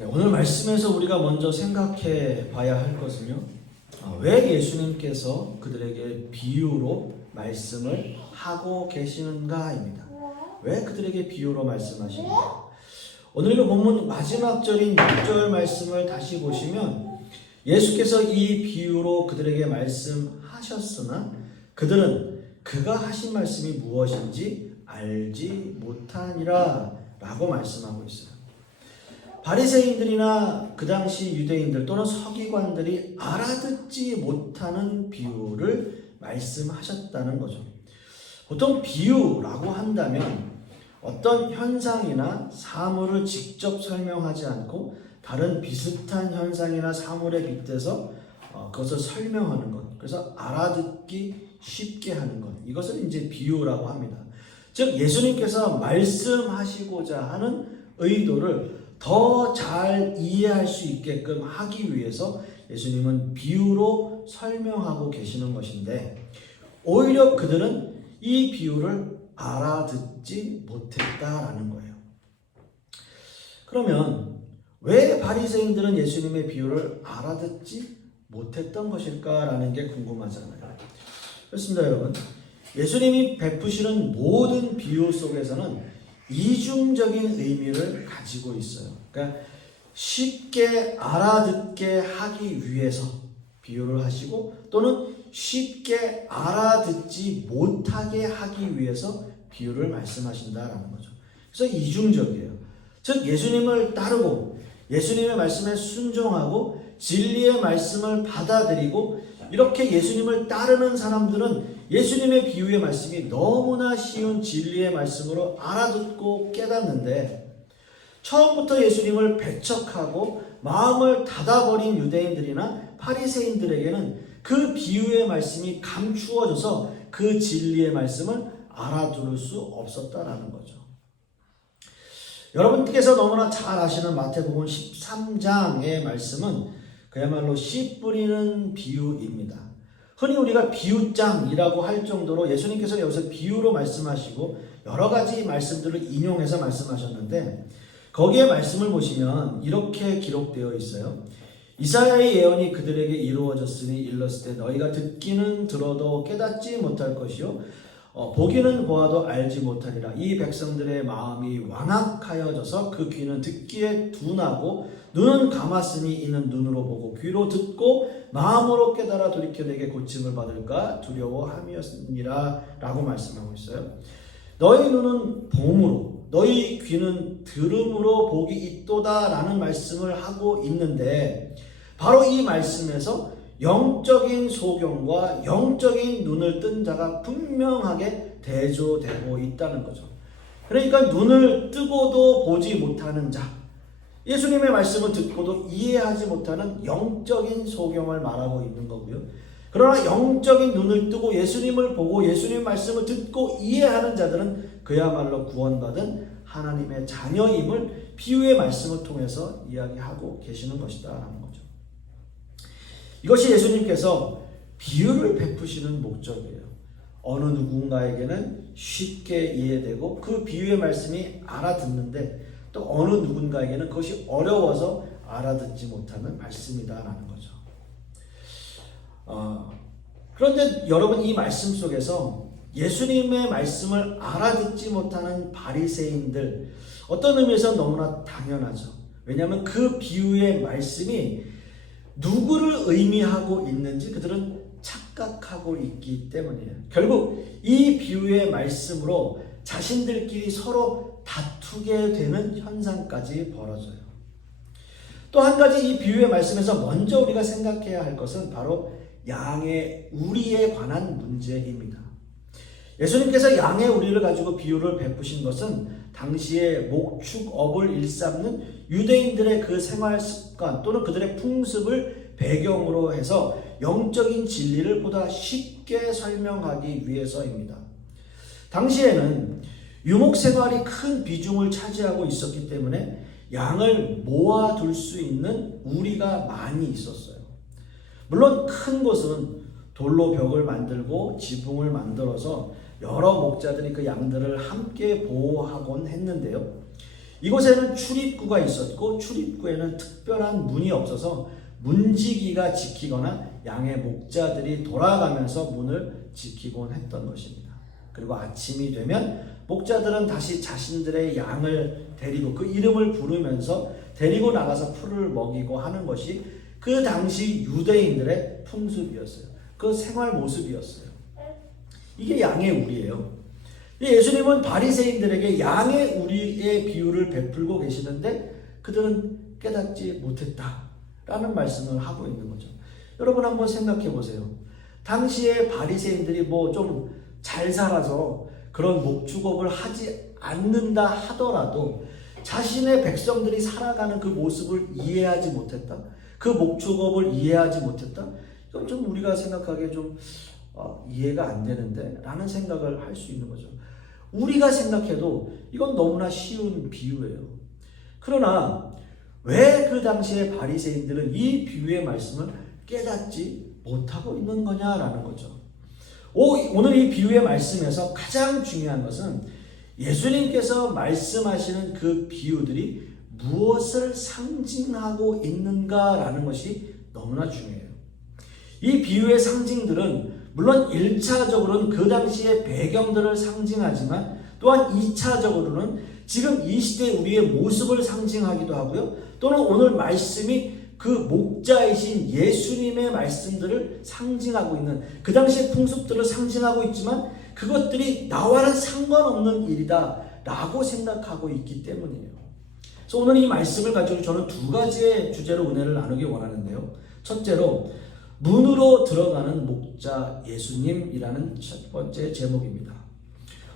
네, 오늘 말씀에서 우리가 먼저 생각해 봐야 할 것은요, 왜 예수님께서 그들에게 비유로 말씀을 하고 계시는가입니다. 왜 그들에게 비유로 말씀하시는가? 오늘 이 본문 마지막 절인 6절 말씀을 다시 보시면 예수께서 이 비유로 그들에게 말씀하셨으나 그들은 그가 하신 말씀이 무엇인지 알지 못하니라 라고 말씀하고 있어요. 바리새인들이나 그 당시 유대인들 또는 서기관들이 알아듣지 못하는 비유를 말씀하셨다는 거죠. 보통 비유라고 한다면 어떤 현상이나 사물을 직접 설명하지 않고 다른 비슷한 현상이나 사물에 빗대서 그것을 설명하는 것, 그래서 알아듣기 쉽게 하는 것, 이것을 이제 비유라고 합니다. 즉 예수님께서 말씀하시고자 하는 의도를 더 잘 이해할 수 있게끔 하기 위해서 예수님은 비유로 설명하고 계시는 것인데, 오히려 그들은 이 비유를 알아듣지 못했다라는 거예요. 그러면 왜 바리새인들은 예수님의 비유를 알아듣지 못했던 것일까라는 게 궁금하잖아요. 그렇습니다, 여러분. 예수님이 베푸시는 모든 비유 속에서는 이중적인 의미를 가지고 있어요. 그러니까 쉽게 알아듣게 하기 위해서 비유를 하시고, 또는 쉽게 알아듣지 못하게 하기 위해서 비유를 말씀하신다라는 거죠. 그래서 이중적이에요. 즉 예수님을 따르고 예수님의 말씀에 순종하고 진리의 말씀을 받아들이고 이렇게 예수님을 따르는 사람들은 예수님의 비유의 말씀이 너무나 쉬운 진리의 말씀으로 알아듣고 깨닫는데, 처음부터 예수님을 배척하고 마음을 닫아버린 유대인들이나 바리새인들에게는 그 비유의 말씀이 감추어져서 그 진리의 말씀을 알아들을 수 없었다라는 거죠. 여러분께서 너무나 잘 아시는 마태복음 13장의 말씀은 그야말로 씨 뿌리는 비유입니다. 흔히 우리가 비유장이라고 할 정도로 예수님께서 여기서 비유로 말씀하시고 여러 가지 말씀들을 인용해서 말씀하셨는데, 거기에 말씀을 보시면 이렇게 기록되어 있어요. 이사야의 예언이 그들에게 이루어졌으니 일렀을 때 너희가 듣기는 들어도 깨닫지 못할 것이요 보기는 보아도 알지 못하리라. 이 백성들의 마음이 완악하여져서 그 귀는 듣기에 둔하고 눈은 감았으니 이는 눈으로 보고 귀로 듣고 마음으로 깨달아 돌이켜 내게 고침을 받을까 두려워함이었느니라 라고 말씀하고 있어요. 너희 눈은 봄으로 너희 귀는 들음으로 복이 있도다 라는 말씀을 하고 있는데, 바로 이 말씀에서 영적인 소경과 영적인 눈을 뜬 자가 분명하게 대조되고 있다는 거죠. 그러니까 눈을 뜨고도 보지 못하는 자, 예수님의 말씀을 듣고도 이해하지 못하는 영적인 소경을 말하고 있는 거고요. 그러나 영적인 눈을 뜨고 예수님을 보고 예수님의 말씀을 듣고 이해하는 자들은 그야말로 구원받은 하나님의 자녀임을 비유의 말씀을 통해서 이야기하고 계시는 것이다라는 거죠. 이것이 예수님께서 비유를 베푸시는 목적이에요. 어느 누군가에게는 쉽게 이해되고 그 비유의 말씀이 알아듣는데, 또 어느 누군가에게는 그것이 어려워서 알아듣지 못하는 말씀이다라는 거죠. 그런데 여러분, 이 말씀 속에서 예수님의 말씀을 알아듣지 못하는 바리새인들, 어떤 의미에서 너무나 당연하죠. 왜냐하면 그 비유의 말씀이 누구를 의미하고 있는지 그들은 착각하고 있기 때문이에요. 결국 이 비유의 말씀으로 자신들끼리 서로 다투게 되는 현상까지 벌어져요. 또 한 가지 이 비유의 말씀에서 먼저 우리가 생각해야 할 것은 바로 양의 우리에 관한 문제입니다. 예수님께서 양의 우리를 가지고 비유를 베푸신 것은 당시에 목축업을 일삼는 유대인들의 그 생활 습관 또는 그들의 풍습을 배경으로 해서 영적인 진리를 보다 쉽게 설명하기 위해서입니다. 당시에는 유목 생활이 큰 비중을 차지하고 있었기 때문에 양을 모아둘 수 있는 우리가 많이 있었어요. 물론 큰 곳은 돌로 벽을 만들고 지붕을 만들어서 여러 목자들이 그 양들을 함께 보호하곤 했는데요. 이곳에는 출입구가 있었고 출입구에는 특별한 문이 없어서 문지기가 지키거나 양의 목자들이 돌아가면서 문을 지키곤 했던 것입니다. 그리고 아침이 되면 목자들은 다시 자신들의 양을 데리고 그 이름을 부르면서 데리고 나가서 풀을 먹이고 하는 것이 그 당시 유대인들의 풍습이었어요. 그 생활 모습이었어요. 이게 양의 우리예요. 예수님은 바리새인들에게 양의 우리의 비유를 베풀고 계시는데 그들은 깨닫지 못했다라는 말씀을 하고 있는 거죠. 여러분 한번 생각해 보세요. 당시에 바리새인들이 뭐 좀 잘 살아서 그런 목축업을 하지 않는다 하더라도 자신의 백성들이 살아가는 그 모습을 이해하지 못했다. 그 목축업을 이해하지 못했다. 이건 좀 우리가 생각하기에 좀 이해가 안 되는데 라는 생각을 할 수 있는 거죠. 우리가 생각해도 이건 너무나 쉬운 비유예요. 그러나 왜 그 당시에 바리새인들은 이 비유의 말씀을 깨닫지 못하고 있는 거냐라는 거죠. 오늘 이 비유의 말씀에서 가장 중요한 것은 예수님께서 말씀하시는 그 비유들이 무엇을 상징하고 있는가라는 것이 너무나 중요해요. 이 비유의 상징들은 물론 1차적으로는 그 당시의 배경들을 상징하지만 또한 2차적으로는 지금 이 시대 우리의 모습을 상징하기도 하고요. 또는 오늘 말씀이 그 목자이신 예수님의 말씀들을 상징하고 있는 그 당시의 풍습들을 상징하고 있지만 그것들이 나와는 상관없는 일이다 라고 생각하고 있기 때문이에요. 그래서 오늘 이 말씀을 가지고 저는 두 가지의 주제로 은혜를 나누기 원하는데요. 첫째로 문으로 들어가는 목자 예수님이라는 첫 번째 제목입니다.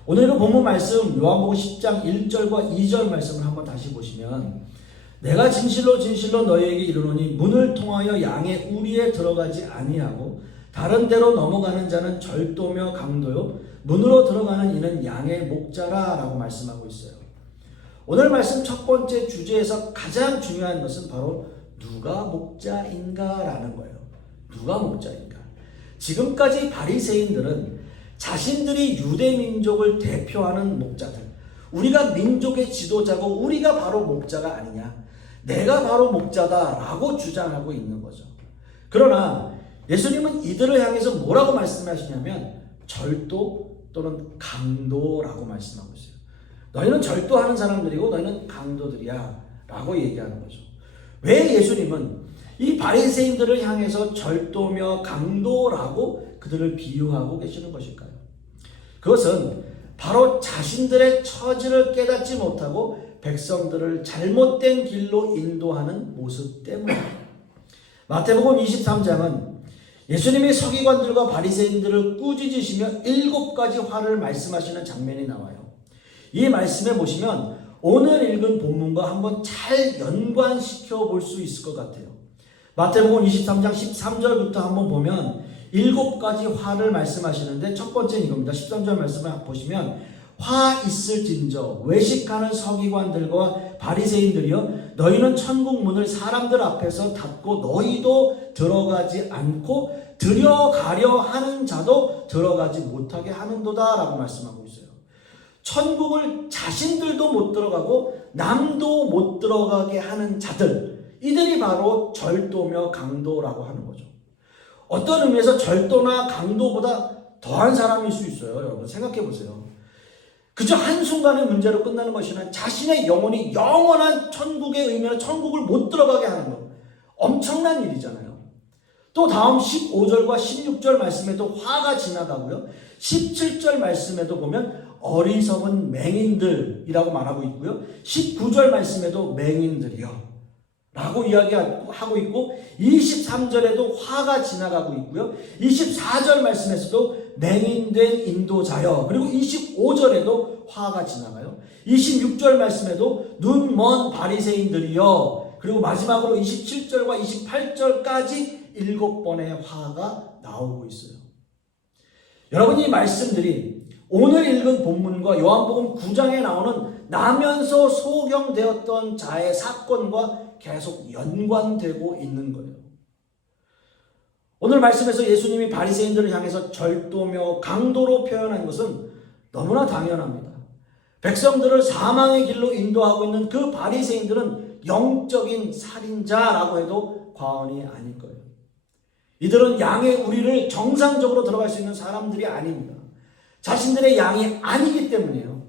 오늘 그 본문 말씀 요한복음 10장 1절과 2절 말씀을 한번 다시 보시면 내가 진실로 진실로 너희에게 이르노니 문을 통하여 양의 우리에 들어가지 아니하고 다른 데로 넘어가는 자는 절도며 강도요 문으로 들어가는 이는 양의 목자라 라고 말씀하고 있어요. 오늘 말씀 첫 번째 주제에서 가장 중요한 것은 바로 누가 목자인가 라는 거예요. 누가 목자인가? 지금까지 바리새인들은 자신들이 유대 민족을 대표하는 목자들, 우리가 민족의 지도자고 우리가 바로 목자가 아니냐, 내가 바로 목자다라고 주장하고 있는 거죠. 그러나 예수님은 이들을 향해서 뭐라고 말씀하시냐면 절도 또는 강도라고 말씀하고 있어요. 너희는 절도하는 사람들이고 너희는 강도들이야 라고 얘기하는 거죠. 왜 예수님은 이 바리새인들을 향해서 절도며 강도라고 그들을 비유하고 계시는 것일까요? 그것은 바로 자신들의 처지를 깨닫지 못하고 백성들을 잘못된 길로 인도하는 모습 때문입니다. 마태복음 23장은 예수님이 서기관들과 바리새인들을 꾸짖으시며 7가지 화를 말씀하시는 장면이 나와요. 이 말씀에 보시면 오늘 읽은 본문과 한번 잘 연관시켜 볼 수 있을 것 같아요. 마태복음 23장 13절부터 한번 보면 7가지 화를 말씀하시는데 첫 번째는 이겁니다. 13절 말씀을 보시면 화 있을진저 외식하는 서기관들과 바리새인들이여 너희는 천국 문을 사람들 앞에서 닫고 너희도 들어가지 않고 들어가려 하는 자도 들어가지 못하게 하는도다 라고 말씀하고 있어요. 천국을 자신들도 못 들어가고 남도 못 들어가게 하는 자들, 이들이 바로 절도며 강도라고 하는 거죠. 어떤 의미에서 절도나 강도보다 더한 사람일 수 있어요. 여러분 생각해 보세요. 그저 한순간의 문제로 끝나는 것이 아니라 자신의 영혼이 영원한 천국의 의미는 천국을 못 들어가게 하는 것. 엄청난 일이잖아요. 또 다음 15절과 16절 말씀에도 화가 지나가고요. 17절 말씀에도 보면 어리석은 맹인들이라고 말하고 있고요. 19절 말씀에도 맹인들이요 라고 이야기하고 있고 23절에도 화가 지나가고 있고요. 24절 말씀에서도 맹인된 인도자여, 그리고 25절에도 화가 지나가요. 26절 말씀에도 눈 먼 바리새인들이여, 그리고 마지막으로 27절과 28절까지 7번의 화가 나오고 있어요. 여러분 이 말씀들이 오늘 읽은 본문과 요한복음 9장에 나오는 나면서 소경되었던 자의 사건과 계속 연관되고 있는 거예요. 오늘 말씀에서 예수님이 바리새인들을 향해서 절도며 강도로 표현한 것은 너무나 당연합니다. 백성들을 사망의 길로 인도하고 있는 그 바리새인들은 영적인 살인자라고 해도 과언이 아닐 거예요. 이들은 양의 우리를 정상적으로 들어갈 수 있는 사람들이 아닙니다. 자신들의 양이 아니기 때문이에요.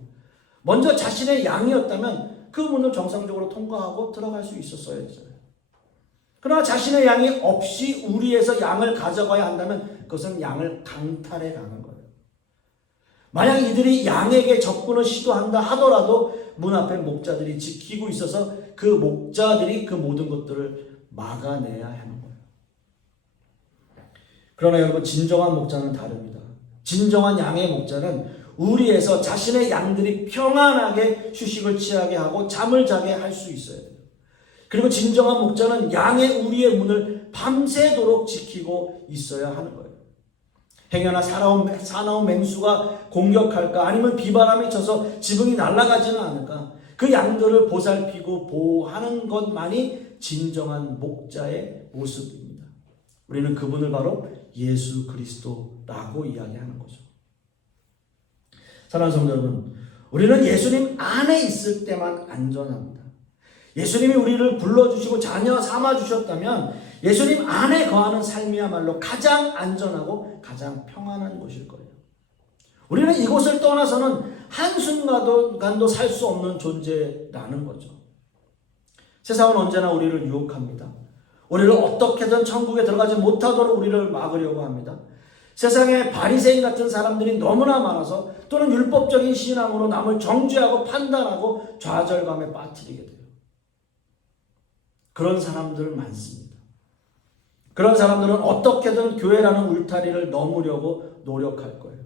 먼저 자신의 양이었다면 그 문을 정상적으로 통과하고 들어갈 수 있었어야 했잖아요. 그러나 자신의 양이 없이 우리에서 양을 가져가야 한다면 그것은 양을 강탈해 가는 거예요. 만약 이들이 양에게 접근을 시도한다 하더라도 문 앞에 목자들이 지키고 있어서 그 목자들이 그 모든 것들을 막아내야 하는 거예요. 그러나 여러분, 진정한 목자는 다릅니다. 진정한 양의 목자는 우리에서 자신의 양들이 평안하게 휴식을 취하게 하고 잠을 자게 할 수 있어야 돼요. 그리고 진정한 목자는 양의 우리의 문을 밤새도록 지키고 있어야 하는 거예요. 행여나 사나운 맹수가 공격할까, 아니면 비바람이 쳐서 지붕이 날아가지는 않을까, 그 양들을 보살피고 보호하는 것만이 진정한 목자의 모습입니다. 우리는 그분을 바로 예수 그리스도라고 이야기하는 거죠. 사랑하는 성도 여러분, 우리는 예수님 안에 있을 때만 안전합니다. 예수님이 우리를 불러주시고 자녀 삼아주셨다면 예수님 안에 거하는 삶이야말로 가장 안전하고 가장 평안한 곳일 거예요. 우리는 이곳을 떠나서는 한순간도 살 수 없는 존재라는 거죠. 세상은 언제나 우리를 유혹합니다. 우리를 어떻게든 천국에 들어가지 못하도록 우리를 막으려고 합니다. 세상에 바리새인 같은 사람들이 너무나 많아서, 또는 율법적인 신앙으로 남을 정죄하고 판단하고 좌절감에 빠뜨리게 돼요. 그런 사람들 많습니다. 그런 사람들은 어떻게든 교회라는 울타리를 넘으려고 노력할 거예요.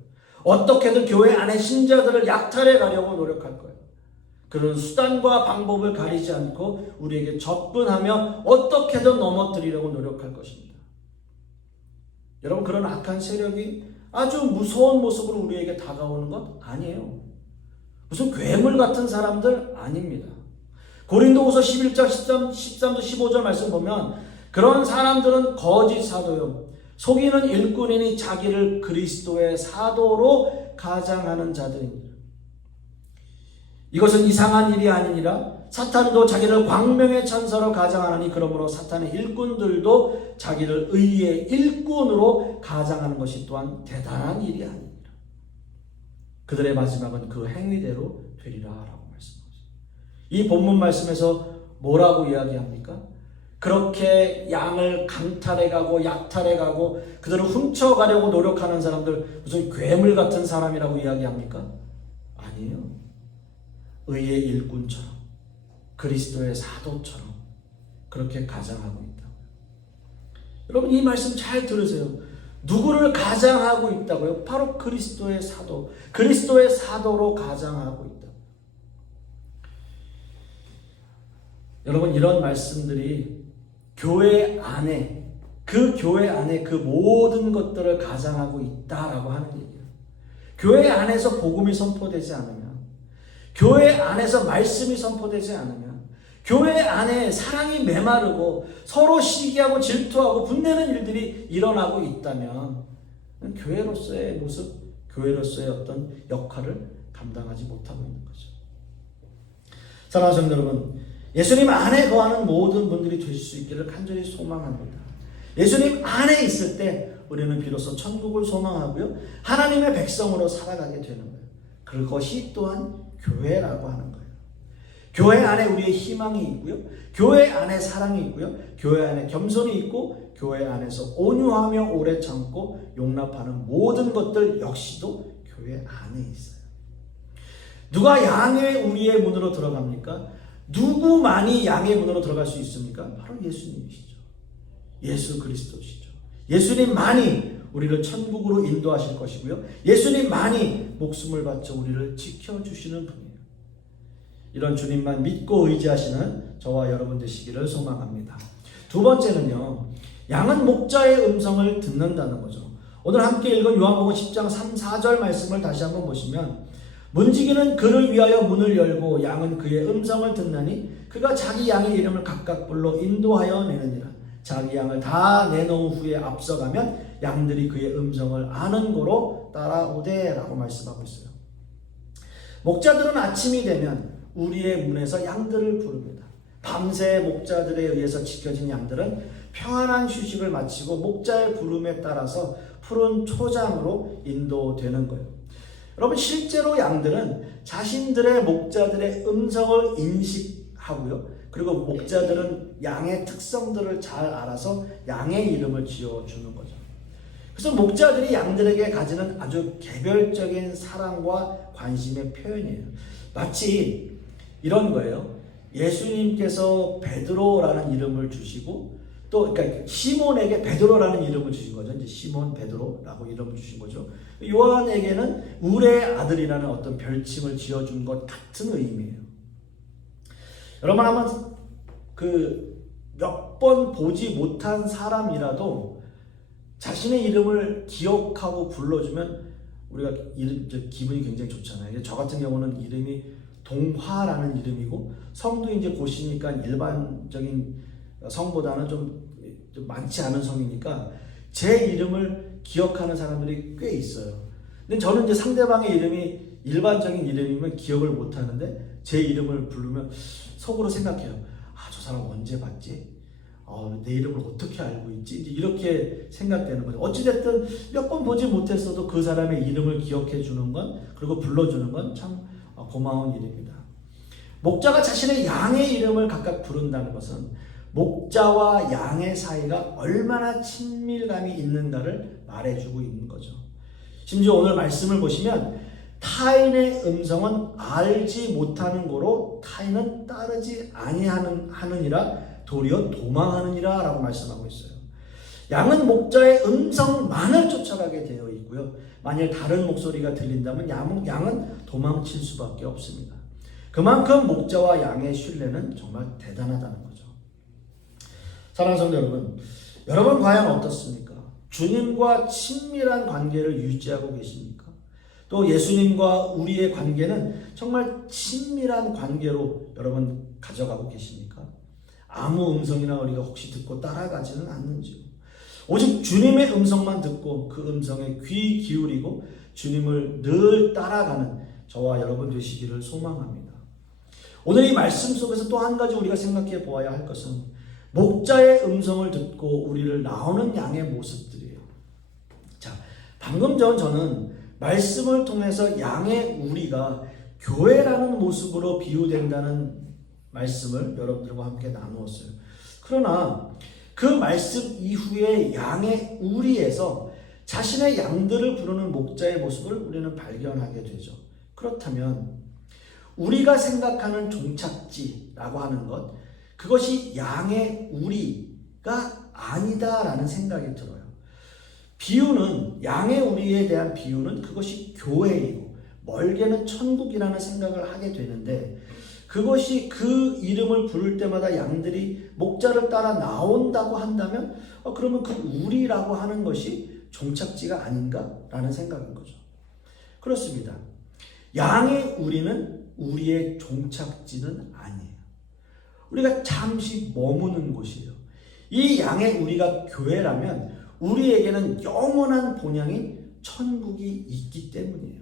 어떻게든 교회 안에 신자들을 약탈해 가려고 노력할 거예요. 그런 수단과 방법을 가리지 않고 우리에게 접근하며 어떻게든 넘어뜨리려고 노력할 것입니다. 여러분, 그런 악한 세력이 아주 무서운 모습으로 우리에게 다가오는 것 아니에요. 무슨 괴물 같은 사람들 아닙니다. 고린도후서 11장 13절 15절 말씀 보면, 그런 사람들은 거짓 사도요, 속이는 일꾼이니 자기를 그리스도의 사도로 가장하는 자들입니다. 이것은 이상한 일이 아니니라. 사탄도 자기를 광명의 천사로 가장하느니, 그러므로 사탄의 일꾼들도 자기를 의의 일꾼으로 가장하는 것이 또한 대단한 일이 아니니라. 그들의 마지막은 그 행위대로 되리라 라고 말씀하십니다. 이 본문 말씀에서 뭐라고 이야기합니까? 그렇게 양을 강탈해가고 약탈해가고 그들을 훔쳐가려고 노력하는 사람들 무슨 괴물 같은 사람이라고 이야기합니까? 아니에요. 의의 일꾼처럼, 그리스도의 사도처럼 그렇게 가장하고 있다. 여러분, 이 말씀 잘 들으세요. 누구를 가장하고 있다고요? 바로 그리스도의 사도, 그리스도의 사도로 가장하고 있다. 여러분, 이런 말씀들이 교회 안에, 그 교회 안에 그 모든 것들을 가장하고 있다라고 하는 얘기예요. 교회 안에서 복음이 선포되지 않으면, 교회 안에서 말씀이 선포되지 않으면, 교회 안에 사랑이 메마르고 서로 시기하고 질투하고 분내는 일들이 일어나고 있다면 교회로서의 모습, 교회로서의 어떤 역할을 감당하지 못하고 있는 거죠. 사랑하는 성도 여러분, 예수님 안에 거하는 모든 분들이 되실 수 있기를 간절히 소망합니다. 예수님 안에 있을 때 우리는 비로소 천국을 소망하고요, 하나님의 백성으로 살아가게 되는 거예요. 그것이 또한 교회라고 하는 거예요. 교회 안에 우리의 희망이 있고요, 교회 안에 사랑이 있고요, 교회 안에 겸손이 있고, 교회 안에서 온유하며 오래 참고 용납하는 모든 것들 역시도 교회 안에 있어요. 누가 양의 우리의 문으로 들어갑니까? 누구만이 양의 문으로 들어갈 수 있습니까? 바로 예수님이시죠. 예수 그리스도시죠. 예수님만이 우리를 천국으로 인도하실 것이고요, 예수님만이 목숨을 바쳐 우리를 지켜주시는 분이에요. 이런 주님만 믿고 의지하시는 저와 여러분 되시기를 소망합니다. 두 번째는요, 양은 목자의 음성을 듣는다는 거죠. 오늘 함께 읽은 요한복음 10장 3, 4절 말씀을 다시 한번 보시면, 문지기는 그를 위하여 문을 열고 양은 그의 음성을 듣나니 그가 자기 양의 이름을 각각 불러 인도하여 내느니라. 자기 양을 다 내놓은 후에 앞서가면 양들이 그의 음성을 아는 고로 따라오되 라고 말씀하고 있어요. 목자들은 아침이 되면 우리의 문에서 양들을 부릅니다. 밤새 목자들에 의해서 지켜진 양들은 평안한 휴식을 마치고 목자의 부름에 따라서 푸른 초장으로 인도되는 거예요. 여러분, 실제로 양들은 자신들의 목자들의 음성을 인식하고요. 그리고 목자들은 양의 특성들을 잘 알아서 양의 이름을 지어주는 거죠. 그래서 목자들이 양들에게 가지는 아주 개별적인 사랑과 관심의 표현이에요. 마치 이런 거예요. 예수님께서 베드로라는 이름을 주시고 또 그러니까 시몬에게 베드로라는 이름을 주신 거죠. 이제 시몬 베드로라고 이름을 주신 거죠. 요한에게는 울의 아들이라는 어떤 별칭을 지어준 것 같은 의미예요. 여러분, 한번 몇 번 보지 못한 사람이라도 자신의 이름을 기억하고 불러주면 우리가 기분이 굉장히 좋잖아요. 저 같은 경우는 이름이 동화라는 이름이고 성도 이제 보시니까 일반적인 성보다는 좀 많지 않은 성이니까 제 이름을 기억하는 사람들이 꽤 있어요. 근데 저는 이제 상대방의 이름이 일반적인 이름이면 기억을 못 하는데 제 이름을 부르면 속으로 생각해요. 아, 저 사람 언제 봤지? 내 이름을 어떻게 알고 있지? 이제 이렇게 생각되는 거죠. 어찌됐든 몇 번 보지 못했어도 그 사람의 이름을 기억해 주는 건, 그리고 불러주는 건 참 고마운 일입니다. 목자가 자신의 양의 이름을 각각 부른다는 것은 목자와 양의 사이가 얼마나 친밀감이 있는가를 말해주고 있는 거죠. 심지어 오늘 말씀을 보시면 타인의 음성은 알지 못하는 거로 타인은 따르지 아니하느니라 도리어 도망하느니라 라고 말씀하고 있어요. 양은 목자의 음성만을 쫓아가게 되어 있고요. 만일 다른 목소리가 들린다면 양은 도망칠 수밖에 없습니다. 그만큼 목자와 양의 신뢰는 정말 대단하다는 거죠. 사랑하는 성도 여러분, 여러분 과연 어떻습니까? 주님과 친밀한 관계를 유지하고 계십니까? 또 예수님과 우리의 관계는 정말 친밀한 관계로 여러분 가져가고 계십니까? 아무 음성이나 우리가 혹시 듣고 따라가지는 않는지요. 오직 주님의 음성만 듣고 그 음성에 귀 기울이고 주님을 늘 따라가는 저와 여러분 되시기를 소망합니다. 오늘 이 말씀 속에서 또 한 가지 우리가 생각해 보아야 할 것은 목자의 음성을 듣고 우리를 나오는 양의 모습들이에요. 자, 방금 전 저는 말씀을 통해서 양의 우리가 교회라는 모습으로 비유된다는 말씀을 여러분들과 함께 나누었어요. 그러나 그 말씀 이후에 양의 우리에서 자신의 양들을 부르는 목자의 모습을 우리는 발견하게 되죠. 그렇다면 우리가 생각하는 종착지라고 하는 것, 그것이 양의 우리가 아니다라는 생각이 들어요. 비유는, 양의 우리에 대한 비유는 그것이 교회이고 멀게는 천국이라는 생각을 하게 되는데, 그것이 그 이름을 부를 때마다 양들이 목자를 따라 나온다고 한다면 그러면 그 우리라고 하는 것이 종착지가 아닌가라는 생각인 거죠. 그렇습니다. 양의 우리는 우리의 종착지는 아니에요. 우리가 잠시 머무는 곳이에요. 이 양의 우리가 교회라면 우리에게는 영원한 본향인 천국이 있기 때문이에요.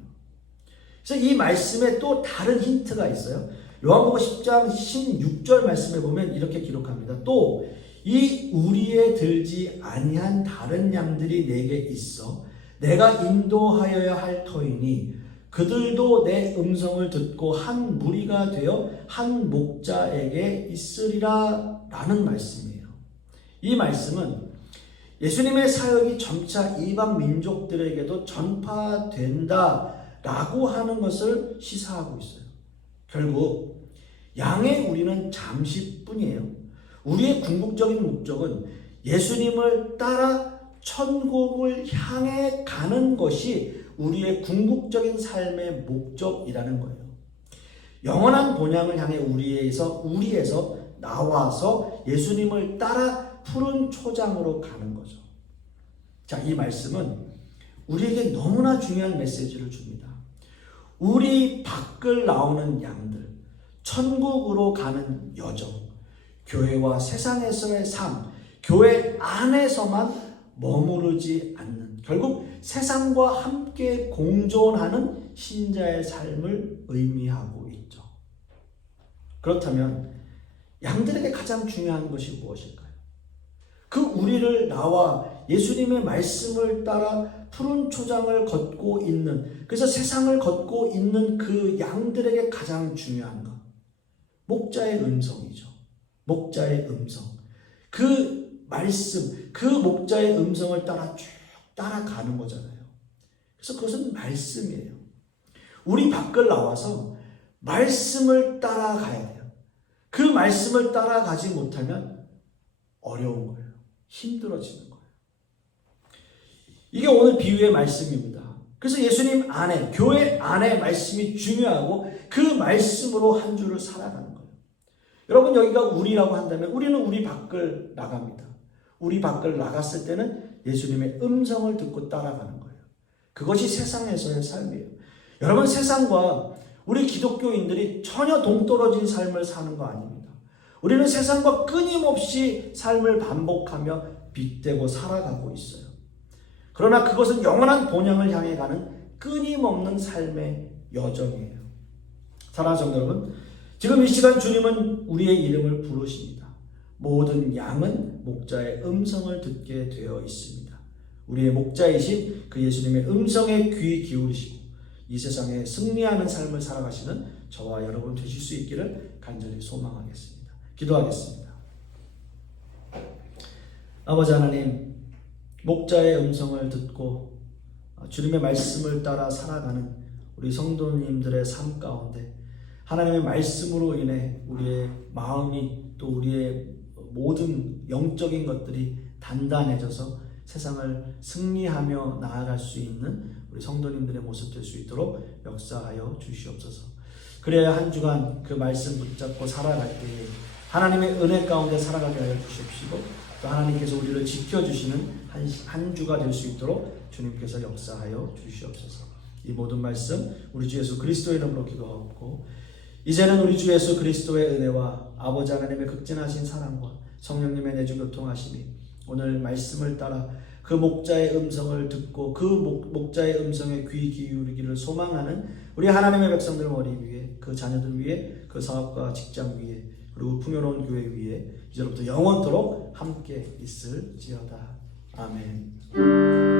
그래서 이 말씀에 또 다른 힌트가 있어요. 요한복음 10장 16절 말씀에 보면 이렇게 기록합니다. 또 이 우리에 들지 아니한 다른 양들이 내게 있어 내가 인도하여야 할 터이니 그들도 내 음성을 듣고 한 무리가 되어 한 목자에게 있으리라 라는 말씀이에요. 이 말씀은 예수님의 사역이 점차 이방 민족들에게도 전파된다 라고 하는 것을 시사하고 있어요. 결국 양의 우리는 잠시뿐이에요. 우리의 궁극적인 목적은 예수님을 따라 천국을 향해 가는 것이 우리의 궁극적인 삶의 목적이라는 거예요. 영원한 본향을 향해 우리에서 나와서 예수님을 따라 푸른 초장으로 가는 거죠. 자, 이 말씀은 우리에게 너무나 중요한 메시지를 줍니다. 우리 밖을 나오는 양들, 천국으로 가는 여정, 교회와 세상에서의 삶, 교회 안에서만 머무르지 않는, 결국 세상과 함께 공존하는 신자의 삶을 의미하고 있죠. 그렇다면 양들에게 가장 중요한 것이 무엇일까요? 그 우리를 나와 예수님의 말씀을 따라 푸른 초장을 걷고 있는, 그래서 세상을 걷고 있는 그 양들에게 가장 중요한 것, 목자의 음성이죠. 목자의 음성. 그 말씀, 그 목자의 음성을 따라 쭉 따라가는 거잖아요. 그래서 그것은 말씀이에요. 우리 밖을 나와서 말씀을 따라가야 돼요. 그 말씀을 따라가지 못하면 어려운 거예요. 힘들어지는 거예요. 이게 오늘 비유의 말씀입니다. 그래서 예수님 안에, 교회 안에 말씀이 중요하고 그 말씀으로 한 주를 살아가는 거예요. 여러분, 여기가 우리라고 한다면 우리는 우리 밖을 나갑니다. 우리 밖을 나갔을 때는 예수님의 음성을 듣고 따라가는 거예요. 그것이 세상에서의 삶이에요. 여러분, 세상과 우리 기독교인들이 전혀 동떨어진 삶을 사는 거 아닙니다. 우리는 세상과 끊임없이 삶을 반복하며 빗대고 살아가고 있어요. 그러나 그것은 영원한 본향을 향해 가는 끊임없는 삶의 여정이에요. 사랑하는 성도 여러분, 지금 이 시간 주님은 우리의 이름을 부르십니다. 모든 양은 목자의 음성을 듣게 되어 있습니다. 우리의 목자이신 그 예수님의 음성에 귀 기울이시고 이 세상에 승리하는 삶을 살아가시는 저와 여러분 되실 수 있기를 간절히 소망하겠습니다. 기도하겠습니다. 아버지 하나님, 목자의 음성을 듣고 주님의 말씀을 따라 살아가는 우리 성도님들의 삶 가운데 하나님의 말씀으로 인해 우리의 마음이 또 우리의 모든 영적인 것들이 단단해져서 세상을 승리하며 나아갈 수 있는 우리 성도님들의 모습 될 수 있도록 역사하여 주시옵소서. 그래야 한 주간 그 말씀 붙잡고 살아갈 때에 하나님의 은혜 가운데 살아가게 하여 주십시고 또 하나님께서 우리를 지켜주시는 한 주가 될 수 있도록 주님께서 역사하여 주시옵소서. 이 모든 말씀 우리 주 예수 그리스도의 이름으로 기도하옵고 이제는 우리 주 예수 그리스도의 은혜와 아버지 하나님의 극진하신 사랑과 성령님의 내주 교통하심이 오늘 말씀을 따라 그 목자의 음성을 듣고 그 목자의 음성에 귀 기울이기를 소망하는 우리 하나님의 백성들 머리 위에, 그 자녀들 위에, 그 사업과 직장 위에, 그리고 풍요로운 교회 위에 이제부터 영원토록 함께 있을지어다. 아멘.